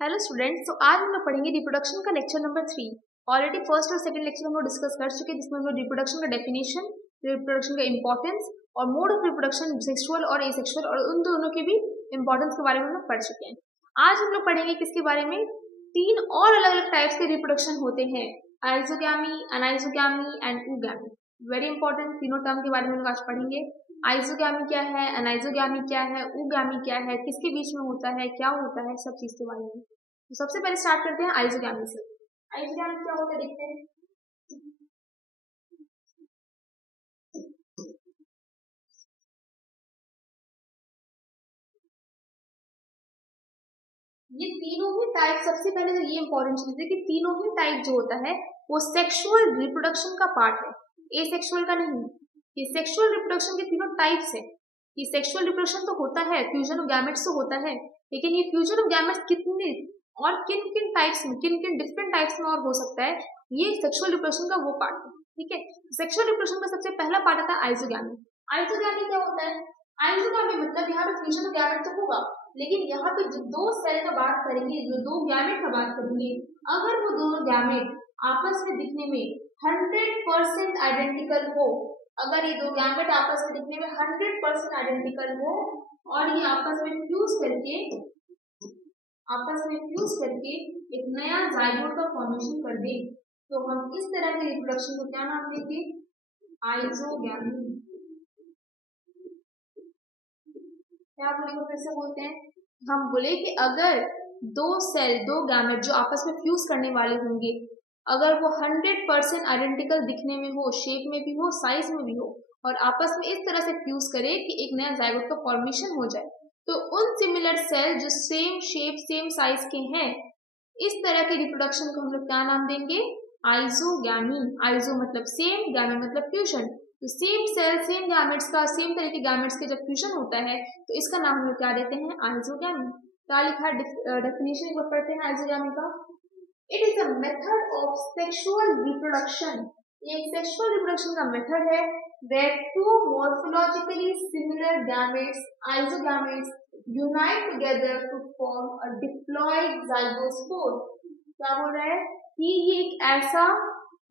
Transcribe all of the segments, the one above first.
Hello students, तो आज हम लोग पढ़ेंगे रिप्रोडक्शन का लेक्चर नंबर 3। ऑलरेडी फर्स्ट और सेकंड लेक्चर हम लोग डिस्कस कर चुके हैं, जिसमें हम लोग रिप्रोडक्शन का डेफिनेशन, रिप्रोडक्शन का इंपॉर्टेंस और मोड ऑफ रिप्रोडक्शन सेक्सुअल और एसेक्सुअल और उन दोनों के भी इंपॉर्टेंस के बारे में हम लोग पढ़ चुके हैं। आज हम लोग पढ़ेंगे किसके बारे में, 3 और अलग अलग टाइप्स के रिप्रोडक्शन होते हैं, आइजोगैमी, अनाइजोगैमी एंड ऊगैमी। वेरी इंपॉर्टेंट तीनों टर्म के बारे में हम लोग आज पढ़ेंगे। आइजोगैमी क्या है, अनाइजोगैमी क्या है, ऊगैमी क्या है, किसके बीच में होता है, क्या होता है, सब चीज के बारे में। तो सबसे पहले स्टार्ट करते हैं आइजोगैमी से। आइजोगैमी क्या होता है देखते हैं। ये तीनों ही टाइप, सबसे पहले तो ये इंपॉर्टेंट चीज है कि तीनों ही टाइप जो होता है वो सेक्सुअल रिप्रोडक्शन का पार्ट है, एसेक्सुअल का नहीं। ये सेक्सुअल रिप्रोडक्शन के तीनों टाइप्स है। ये सेक्सुअल रिप्रोडक्शन तो होता है, फ्यूजन ऑफ गैमेट्स तो होता है, लेकिन ये फ्यूजन ऑफ गैमेट्स कितने और किन किन टाइप्स में, किन किन डिफरेंट टाइप्स में और हो सकता है, ये सेक्सुअल रिप्रोडक्शन का वो पार्ट है। ठीक है, सेक्सुअल रिप्रोडक्शन का सबसे पहला पार्ट आता है आइजोगैमी। आइजोगैमी क्या होता है? आइजोगैमी मतलब यहाँ पे फ्यूजन ऑफ गैमेट तो होगा, लेकिन यहाँ पे जो दो सेल का बात करेंगे, जो दो गैमेट का बात करेंगे, अगर वो दोनों गैमेट आपस में दिखने में 100% आइडेंटिकल हो, अगर ये दो गैमेट आपस में दिखने में 100% आइडेंटिकल हो और ये आपस में फ्यूज करके एक नया जाइगोट का फॉर्मेशन कर दे, तो हम इस तरह के रिप्रोडक्शन को क्या नाम देंगे? आइजोगैमी। क्या बोलेंगे, फिर से बोलते हैं। हम बोले कि अगर दो सेल, दो गैमेट जो आपस में फ्यूज करने वाले होंगे, अगर वो 100% आइडेंटिकल दिखने में हो, शेप में भी हो, साइज में भी हो, और आपस में इस तरह से फ्यूज करे कि एक नया जाइगोट का फॉर्मेशन हो जाए, तो उन सिमिलर सेल जो सेम शेप सेम साइज के हैं, इस तरह के रिप्रोडक्शन को हम लोग क्या नाम देंगे? आइजोगैमी। आइजो मतलब सेम, गैमी मतलब फ्यूजन। तो सेम सेल सेम गैमेट्स का, सेम तरह के गैमेट्स के जब फ्यूजन होता है तो इसका नाम हम लोग क्या देते हैं? आइजोगैमी। क्या लिखा है डेफिनेशन, एक बार पढ़ते हैं आइजोगैमी का। It is a method of sexual reproduction. ये एक सेक्सुअल रिप्रोडक्शन का मेथड है where two morphologically similar gametes, isogametes, unite together to form a diploid zygospore। क्या बोल रहा है कि ये एक ऐसा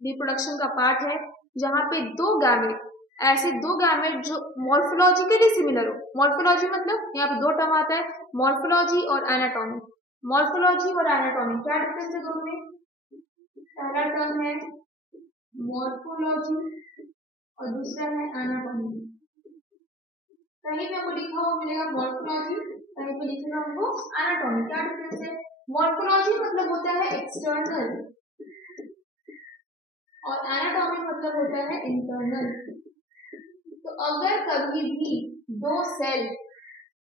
रिप्रोडक्शन का पार्ट है जहां पे दो गैमेट, ऐसे दो गैमेट जो मॉर्फोलॉजिकली सिमिलर हो। मॉर्फोलॉजी मतलब यहाँ पे दो टर्म आता है, मॉर्फोलॉजी और एनाटॉमी। मॉर्फोलॉजी और एनाटॉमी क्या डिफरेंस है दोनों में? पहला टर्म है मॉर्फोलॉजी और दूसरा है एनाटॉमी। कहीं पे आपको लिखा हुआ मिलेगा मॉर्फोलॉजी, कहीं पे लिखेगा हमको एनाटॉमी। क्या डिफरेंस है? मॉर्फोलॉजी मतलब होता है एक्सटर्नल और एनाटॉमी मतलब होता है इंटरनल। तो अगर कभी भी दो सेल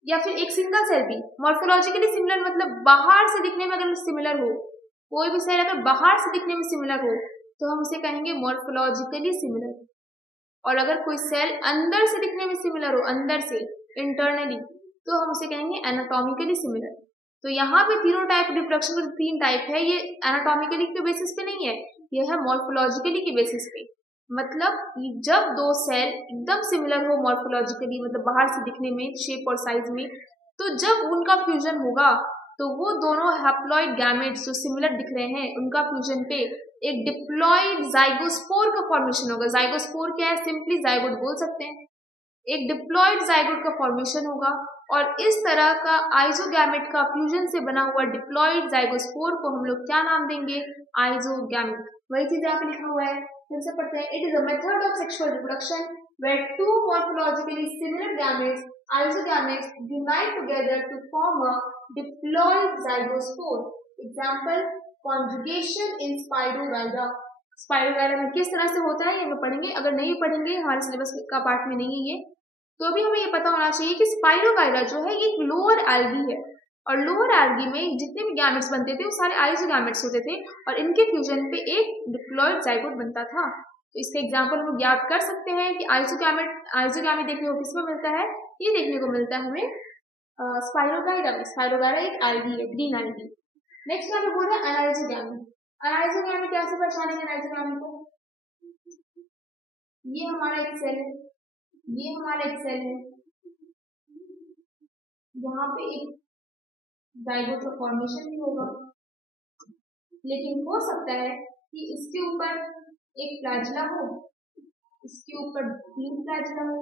या फिर एक सिंगल सेल भी मॉर्फोलॉजिकली सिमिलर, मतलब बाहर से दिखने में अगर सिमिलर हो, कोई भी सेल अगर बाहर से दिखने में सिमिलर हो तो हम उसे कहेंगे मॉर्फोलॉजिकली सिमिलर। और अगर कोई सेल अंदर से दिखने में सिमिलर हो, अंदर से इंटरनली, तो हम उसे कहेंगे एनाटॉमिकली सिमिलर। तो यहाँ पे तीनों टाइप रिप्रोडक्शन के 3 टाइप है, ये एनाटॉमिकली के बेसिस पे नहीं है, ये है मॉर्फोलॉजिकली के बेसिस पे। मतलब जब दो सेल एकदम सिमिलर हो मॉर्फोलॉजिकली, मतलब बाहर से दिखने में, शेप और साइज में, तो जब उनका फ्यूजन होगा तो वो दोनों हैप्लॉइड गैमेट्स जो सिमिलर दिख रहे हैं, उनका फ्यूजन पे एक डिप्लॉइड जाइगोस्पोर का फॉर्मेशन होगा। जाइगोस्पोर क्या है? सिंपली जाइगोट बोल सकते हैं। एक डिप्लॉइड जाइगोट का फॉर्मेशन होगा और इस तरह का आइजोगैमेट का फ्यूजन से बना हुआ डिप्लॉइड जाइगोस्पोर को हम लोग क्या नाम देंगे? आइजोगैमिक। वही चीज यहाँ पे लिखा हुआ है, फिर से पढ़ते हैं। It is a method of sexual reproduction where two morphologically similar gametes, isogametes, unite together to form a diploid zygospore. Example, conjugation in Spirogyra। Spirogyra में किस तरह से होता है ये हम पढ़ेंगे, अगर नहीं पढ़ेंगे, हमारे सिलेबस का पार्ट में नहीं है ये, तो भी हमें ये पता होना चाहिए कि स्पाइरोगायरा जो है ये एक लोअर एल्गी है, और लोअर एल्गी में जितने भी गैमेट्स बनते थे वो सारे आइसोगैमेट्स होते थे और इनके फ्यूजन पे एक डिप्लॉइड जाइगोट बनता था। तो इसका एग्जाम्पल हम याद कर सकते हैं कि आइसोगैमेट देखने को किसमें मिलता है? ये देखने को मिलता है हमें स्पाइरोगायरा में। स्पाइरोगायरा एक एल्गी है, ग्रीन एल्गी। नेक्स्ट यहाँ पे बोल रहे हैं अनाइजोगैमी। अनाइजोगैमी कैसे पहचानेंगे अनाइजोगैमी को? ये हमारा एक सेल है, ये हमारा एक सेल है, यहाँ पे एक जाइगोट का फॉर्मेशन भी होगा। लेकिन हो सकता है कि इसके ऊपर एक फ्लैजिला हो, इसके ऊपर 3 फ्लैजिला हो,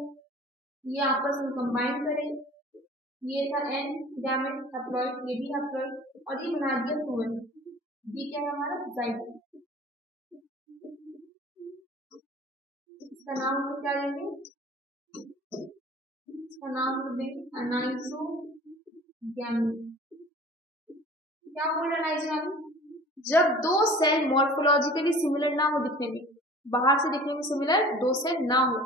ये आपस में कंबाइन करें, ये था एन गैमेट हैप्लॉइड, ये भी हैप्लॉइड, और ये बना दिया 2n। ये क्या है हमारा जाइगोट। इसका नाम हम क्या देंगे, इसका नाम हम देंगे अनाइसोगैमी। क्या बोल रहे अनाइसोगैमी, जब दो सेल मॉर्फोलॉजिकली सिमिलर ना हो दिखने में, बाहर से दिखने में सिमिलर दो सेल ना हो,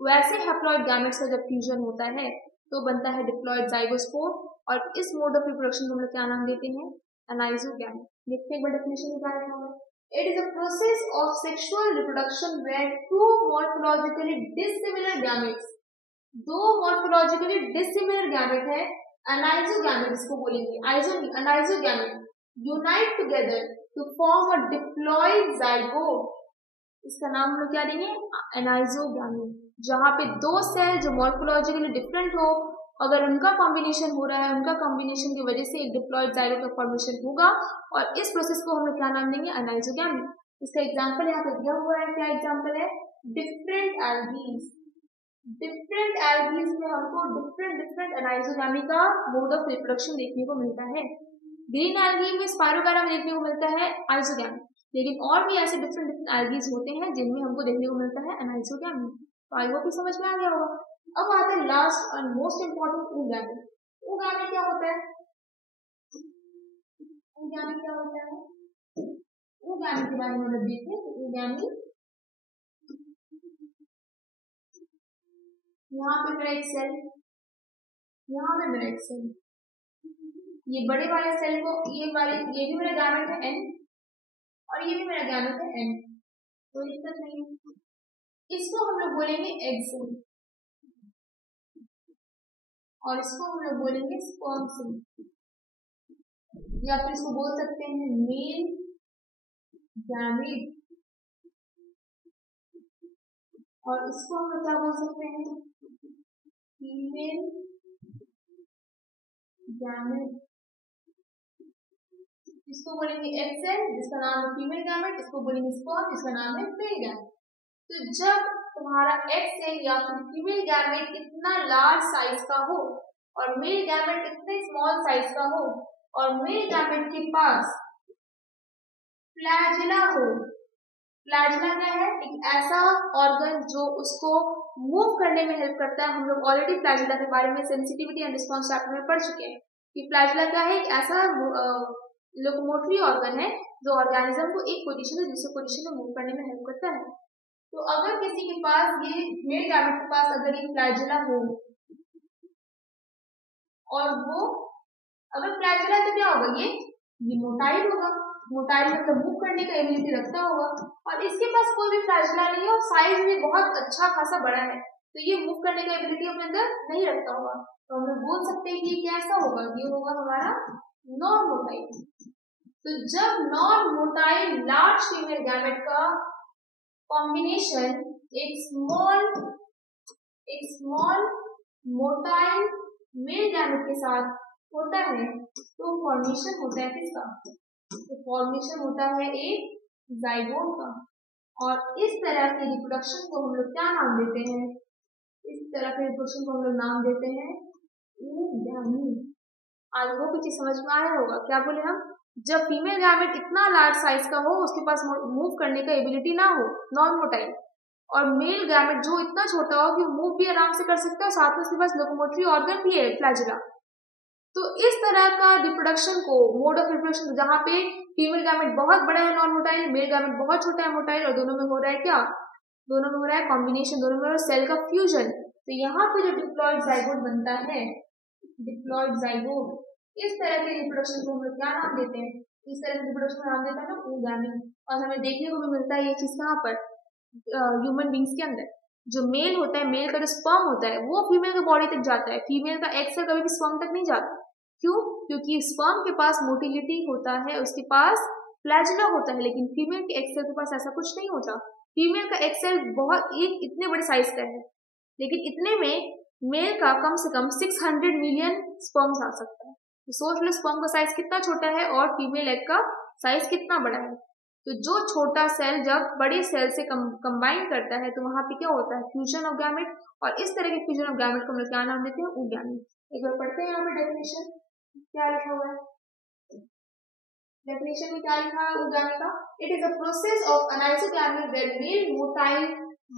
वैसे हैप्लॉइड गैमेट्स का जब फ्यूजन होता है तो बनता है डिप्लॉइड जाइगोस्पोर, और इस मोड ऑफ रिप्रोडक्शन को हम लोग क्या नाम देते हैं, अनाइसोगैमी। देखते हैं एक बार डेफिनेशन निकाल रहे हैं। It is a process of sexual reproduction where two morphologically dissimilar gametes, दो morphologically dissimilar gamete है, अनाइसोगैमेट इसको बोलेंगे, अनाइसोगैमेट unite together to form a diploid zygote। इसका नाम हम लोग क्या देंगे, अनाइसोगैमी। जहां पे दो सेल जो मॉर्फोलॉजिकली डिफरेंट हो, अगर उनका कॉम्बिनेशन हो रहा है, उनका कॉम्बिनेशन की वजह से एक डिप्लॉइड जाइगोट का फॉर्मेशन होगा, और इस प्रोसेस को हम लोग क्या नाम देंगे, अनाइसोगैमी। इसका एग्जांपल यहाँ पे दिया हुआ है, क्या एग्जांपल है, डिफरेंट एल्गीज। डिफरेंट एल्गीज में हमको डिफरेंट अनाइसोगैमी का मोड ऑफ रिप्रोडक्शन देखने को मिलता है। ग्रीन एल्गी में स्पाइरोगारा में देखने को मिलता है आइसोगैमी, लेकिन और भी ऐसे डिफरेंट एल्गीज होते हैं जिनमें हमको देखने को मिलता है अनाइसोगैमी। तो आई होप समझ में आ गया होगा। अब आता है लास्ट और मोस्ट इंपॉर्टेंट oogamete। oogamete क्या होता है, oogamete क्या होता है, oogamete के बारे में देखते हैं। oogamete, यहाँ पे मेरा एक सेल, यहाँ पे मेरा एक सेल, ये बड़े वाले सेल को, ये भी मेरा गैमेट है n, और ये भी मेरा गैमेट है n, कोई दिक्कत नहीं है। इसको हम लोग बोलेंगे एग सेल, और इसको हम लोग बोलेंगे स्पर्म सेल, या फिर इसको बोल सकते हैं मेल गैमेट, और इसको हम लोग क्या बोल सकते हैं, फीमेल गैमेट। इसको बोलेंगे एग सेल, जिसका नाम है फीमेल गैमेट, इसको बोलेंगे स्पर्म, जिसका नाम है मेल गैमेट। तो जब तुम्हारा एग सेल या फिर फीमेल गैमेट इतना लार्ज साइज का हो और मेल गैमेट इतने स्मॉल साइज का हो, और मेल गैमेट के पास फ्लैजिला हो, फ्लैजिला क्या है, एक ऐसा ऑर्गन जो उसको मूव करने में हेल्प करता है। हम लोग ऑलरेडी फ्लैजिला के बारे में सेंसिटिविटी एंड रिस्पॉन्स चैप्टर में पढ़ चुके हैं कि फ्लैजिला क्या है, एक ऐसा लोकोमोटरी ऑर्गन है जो ऑर्गेनिज्म को एक पोजीशन से दूसरे पोजीशन में मूव करने में हेल्प करता है। तो अगर किसी के पास, ये मेल गैमेट के पास अगर ये फ्लैजिला हो, और वो अगर फ्लैजिला तो क्या होगा, ये मोटाइल होगा, मोटाइल मतलब मूव करने का एबिलिटी रखता होगा, और इसके पास कोई भी फ्लैजिला नहीं है और साइज भी बहुत अच्छा खासा बड़ा है, तो ये मूव करने का एबिलिटी अपने अंदर नहीं रखता होगा। तो हम लोग बोल सकते हैं कि ये कैसा होगा, ये होगा हमारा नॉन मोटाइल। तो जब non motile large female gamete का कॉम्बिनेशन एक स्मॉल मोटाइल मेल गैमेट के साथ होता है, तो फॉर्मेशन होता है किसका, तो फॉर्मेशन होता है एक जाइगोट का। और इस तरह के रिप्रोडक्शन को हम लोग क्या नाम देते हैं, इस तरह के रिप्रोडक्शन को हम लोग नाम देते हैं oogamete। आज वो कुछ समझ में आया होगा, क्या बोले हम, जब फीमेल गैमेट इतना लार्ज साइज का हो, उसके पास मूव करने का एबिलिटी ना हो, नॉन मोटाइल, और मेल गैमेट जो इतना छोटा हो कि मूव भी आराम से कर सकता है, साथ में उसके पास लोकोमोटरी ऑर्गन भी है फ्लैजिला। तो इस तरह का रिप्रोडक्शन को, मोड ऑफ रिप्रोडक्शन जहाँ पे फीमेल गैमेट बहुत बड़ा है नॉन मोटाइल, मेल गैमेट बहुत छोटा है मोटाइल, और दोनों में हो रहा है क्या, दोनों में हो रहा है कॉम्बिनेशन, दोनों में हो रहा है सेल का फ्यूजन। तो यहाँ पे जो डिप्लॉइड जाइगोट बनता है, डिप्लॉइड जाइगोट, इस तरह के रिप्रोडक्शन को हम लोग क्या नाम देते हैं, इस तरह के रिप्रोडक्शन का नाम देते हैं ना oogamete। और हमें देखने को भी मिलता है ये चीज कहाँ पर, ह्यूमन बींग्स के अंदर। जो मेल होता है, मेल का जो स्पर्म होता है वो फीमेल के बॉडी तक जाता है, फीमेल का एग सेल कभी भी स्पर्म तक नहीं जाता। क्यों, क्योंकि स्पर्म के पास मोटिलिटी होता है, उसके पास फ्लैजिला होता है, लेकिन फीमेल के एग सेल के पास ऐसा कुछ नहीं होता। फीमेल का एग सेल बहुत इतने बड़े साइज का है, लेकिन इतने में मेल का कम से कम 600 मिलियन स्पर्म्स आ सकता है। सोचो स्पर्म का साइज कितना छोटा है और फीमेल एग का साइज कितना बड़ा है। तो जो छोटा सेल जब बड़े सेल से कंबाइन करता है तो वहां पे क्या होता है, फ्यूजन ऑफ गैमेट। और इस तरह के फ्यूजन ऑफ गैमेट को हम लोग क्या नाम देते हैं, oogamete। एक बार पढ़ते हैं यहाँ पे डेफिनेशन क्या लिखा हुआ है। डेफिनेशन में क्या लिखा है oogamete का, it is a process of anisogamy where male motile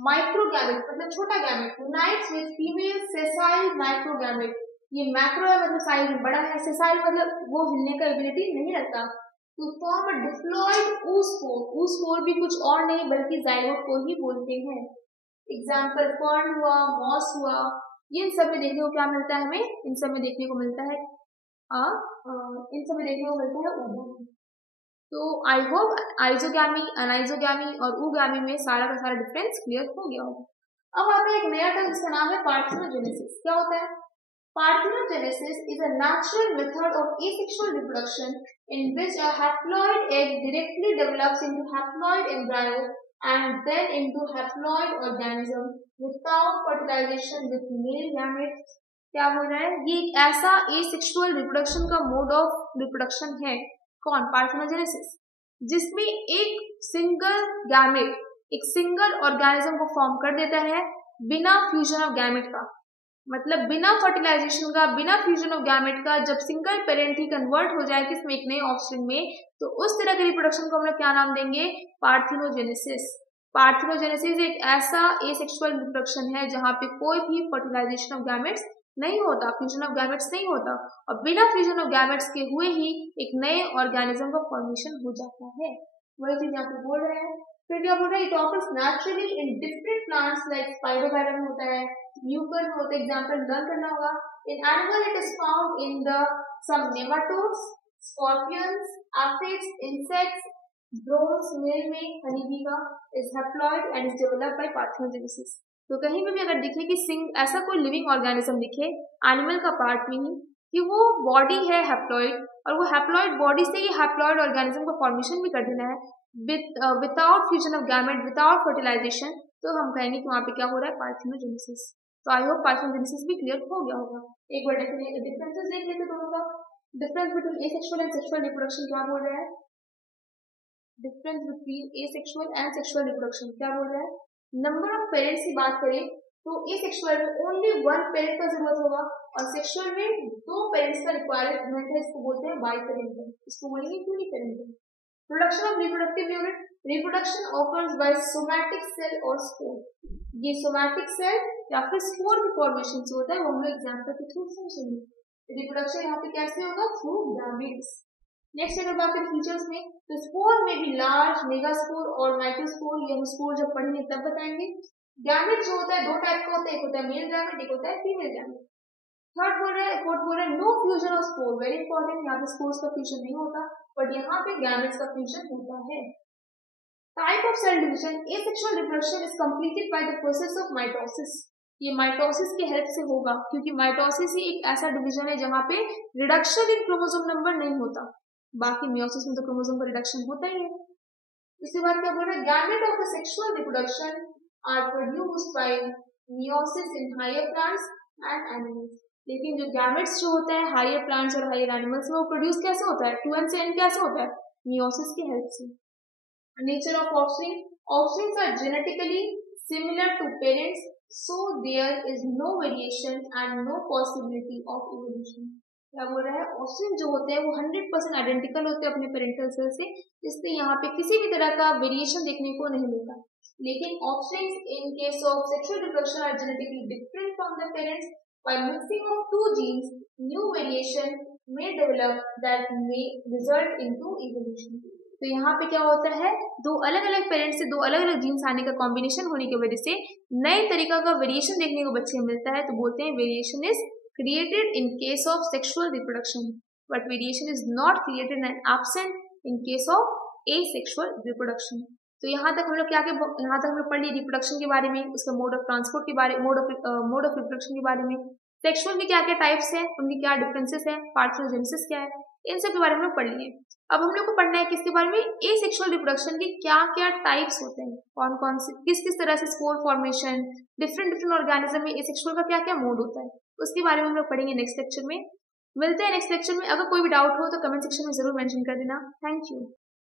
microgamete मतलब छोटा gamete unites with female sessile microgamete. ये मैक्रो है मतलब साइज में बड़ा है, सेसाइल मतलब वो हिलने का एबिलिटी नहीं रखता। To form a diploid oospore, oospore भी कुछ और नहीं बल्कि जाइगोट को ही बोलते हैं। एग्जाम्पल फर्न हुआ, मॉस हुआ, ये इन सब में देखने को क्या मिलता है हमें, इन सब में देखने को मिलता है इन सब में देखने को मिलता है oogamete। तो आई होप आइजोगैमी, अनाइजोगैमी और oogamete में सारा का सारा डिफरेंस क्लियर हो गया होगा। अब आता है एक नया टर्म जिसका नाम है पार्थेनोजेनेसिस। क्या होता है? Parthenogenesis is a natural method of asexual reproduction in which a haploid egg directly develops into haploid embryo and then into haploid organism without fertilization with male gametes। क्या बोल रहा है? ये एक ऐसा asexual reproduction का mode of reproduction है, कौन? पार्थेनोजेनेसिस, जिसमें एक सिंगल गैमेट एक सिंगल ऑर्गेनिज्म को फॉर्म कर देता है बिना फ्यूजन ऑफ गैमेट का, मतलब बिना फर्टिलाइजेशन का, बिना फ्यूजन ऑफ गैमेट का। जब सिंगल पेरेंट ही कन्वर्ट हो जाए किसमें, एक नए ऑफस्प्रिंग में, तो उस तरह के रिप्रोडक्शन को हम लोग क्या नाम देंगे? पार्थेनोजेनेसिस। पार्थेनोजेनेसिस एक ऐसा एसेक्सुअल रिप्रोडक्शन है जहां पे कोई भी फर्टिलाइजेशन ऑफ गैमेट्स नहीं होता, फ्यूजन ऑफ गैमेट्स नहीं होता, और बिना फ्यूजन ऑफ गैमेट्स के हुए ही एक नए ऑर्गेनिज्म का फॉर्मेशन हो जाता है। वही चीज यहाँ पे बोल रहे हैं। फिर क्या बोल रहे हैं? It occurs naturally in different plants like spirogyra में होता है, यूकर में होता है, एग्जांपल लर्न करना होगा। In animal it is found in the some nematodes, scorpions, aphids, insects, drones, male में हनी बी का is haploid and is developed by parthenogenesis. तो कहीं पे भी अगर दिखे कि ऐसा कोई लिविंग ऑर्गेनिज्म दिखे एनिमल का पार्ट में ही कि वो बॉडी है हैप्लॉइड, और वो हैप्लॉइड बॉडी से ही हैप्लॉइड ऑर्गेनिज्म का फॉर्मेशन भी कर देना है without fusion of gamete, without fertilisation, तो हम कहेंगे कि वहाँ पे क्या हो रहा है? पार्थेनोजेनेसिस। तो आई होप पार्थेनोजेनेसिस भी क्लियर हो गया होगा। एक बार डिफरेंसेस देख लेते दोनों का। Difference between asexual and sexual reproduction क्या बोल रहा है? Difference between asexual and sexual reproduction क्या बोल रहा है? नंबर ऑफ पेरेंट्स की बात करें तो एसेक्सुअल में ओनली वन पेरेंट का जरूरत होगा, और सेक्सुअल में दो पेरेंट्स का रिक्वायरमेंट है, इसको बोलते हैं बाई पेरेंटल। इसको बोलेंगे uniparental. Production of reproductive unit, reproduction occurs by somatic cell और स्पोर। ये सोमैटिक सेल या फिर स्पोर की फॉर्मेशन से होता है, वो हम लोग एग्जांपल के थ्रू समझेंगे। रिप्रोडक्शन यहाँ पे कैसे होगा? Through gametes. नेक्स्ट अगर बात करें फीचर्स में, तो स्पोर में भी लार्ज, मेगास्पोर और माइक्रोस्पोर। ये हम स्पोर जब पढ़ेंगे तब बताएंगे। गैमेट जो होता है दो टाइप का होता है, एक होता है मेल गैमेट, एक होता है फीमेल गैमेट। फोर्थ बोल रहा है no fusion of spore, very important. यहाँ पे स्पोर्स का फ्यूजन नहीं होता, बट यहाँ पे गैमेट्स का फ्यूजन होता है। Type of cell division, asexual reproduction is completed by the process of mitosis. ये माइटोसिस की हेल्प से होगा, क्योंकि माइटोसिस ही एक ऐसा डिवीजन है जहाँ पे रिडक्शन इन क्रोमोसोम नंबर नहीं होता। बाकी मियोसिस में तो क्रोमोसोम का रिडक्शन होता ही है। इसके बाद क्या बोल रहे हैं? Gamete of the sexual reproduction are produced by meiosis in higher plants and animals. लेकिन जो गैमेट्स जो होता है हायर प्लांट्स और हायर एनिमल्स में, वो प्रोड्यूस कैसे होता है? 2n से n कैसे होता है? मियोसिस की हेल्प से। Nature of offspring, offsprings are genetically similar to parents, so there is no variation and no possibility of evolution। क्या बोल रहा है? ऑफस्प्रिंग जो होते हैं वो 100% आइडेंटिकल होते हैं अपने पेरेंटल सेल से, इसलिए यहाँ पे किसी भी तरह का वेरिएशन देखने को नहीं मिलता। लेकिन offsprings in case of sexual reproduction are genetically different from the parents. By mixing of two genes, new variation may develop that may result into evolution। तो यहाँ पे क्या होता है? दो अलग अलग पेरेंट्स से दो अलग अलग जीन्स आने का कॉम्बिनेशन होने की वजह से नए तरीका का वेरिएशन देखने को बच्चे मिलता है, तो बोलते हैं variation is created in case of sexual reproduction, but variation is not created and absent in case of asexual reproduction। तो यहाँ तक हम लोग यहाँ तक हम लोग पढ़ लिए रिप्रोडक्शन के बारे में, उसका मोड ऑफ ट्रांसपोर्ट के बारे, मोड ऑफ रिप्रोडक्शन के बारे में, सेक्सुअल के क्या क्या टाइप्स हैं, उनकी क्या डिफरेंसेस हैं, पार्थेनोजेनेसिस क्या है, इन सब के बारे में पढ़ लिए। अब हम लोग को पढ़ना है किसके बारे में? एसेक्सुअल रिप्रोडक्शन के क्या क्या टाइप्स होते हैं, कौन कौन से, किस किस तरह से स्पोर फॉर्मेशन, डिफरेंट ऑर्गेनिज्म में एसेक्सुअल का क्या क्या मोड होता है, उसके बारे में हम लोग पढ़ेंगे नेक्स्ट लेक्चर में। मिलते हैं नेक्स्ट लेक्चर में। अगर कोई भी डाउट हो तो कमेंट सेक्शन में जरूर मेंशन कर देना। Thank you.